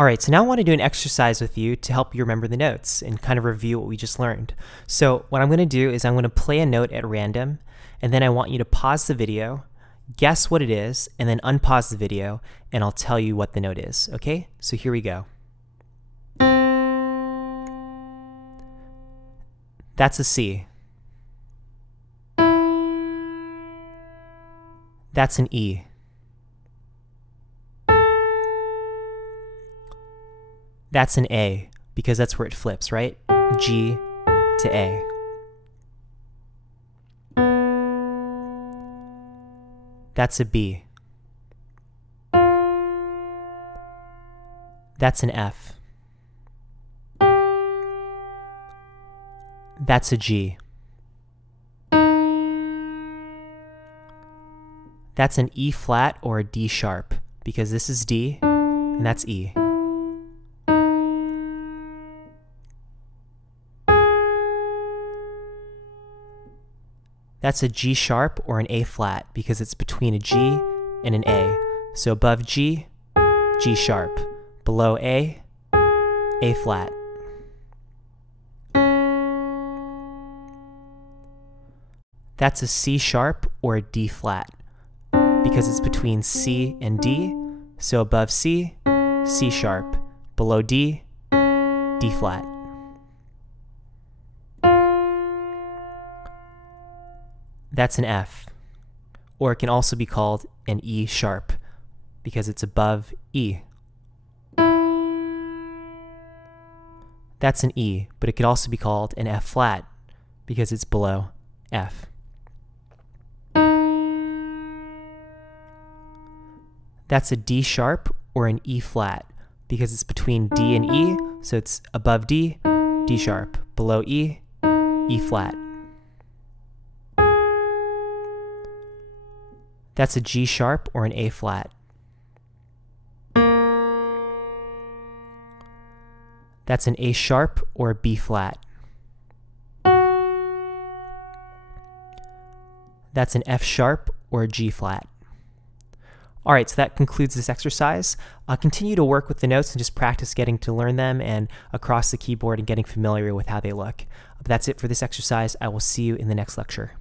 All right, so now I want to do an exercise with you to help you remember the notes and kind of review what we just learned. So what I'm going to do is I'm going to play a note at random, and then I want you to pause the video, guess what it is, and then unpause the video, and I'll tell you what the note is, okay? So here we go. That's a C. That's an E. That's an A, because that's where it flips, right? G to A. That's a B. That's an F. That's a G. That's an E flat or a D sharp, because this is D and that's E. That's a G sharp or an A flat, because it's between a G and an A. So above G, G sharp. Below A, A flat. That's a C sharp or a D flat, because it's between C and D. So above C, C sharp. Below D, D flat. That's an F, or it can also be called an E sharp, because it's above E. That's an E, but it could also be called an F flat, because it's below F. That's a D sharp or an E flat, because it's between D and E, so it's above D, D sharp, below E, E flat. That's a G sharp or an A flat. That's an A sharp or a B flat. That's an F sharp or a G flat. All right, so that concludes this exercise. Continue to work with the notes and just practice getting to learn them and across the keyboard and getting familiar with how they look. But that's it for this exercise. I will see you in the next lecture.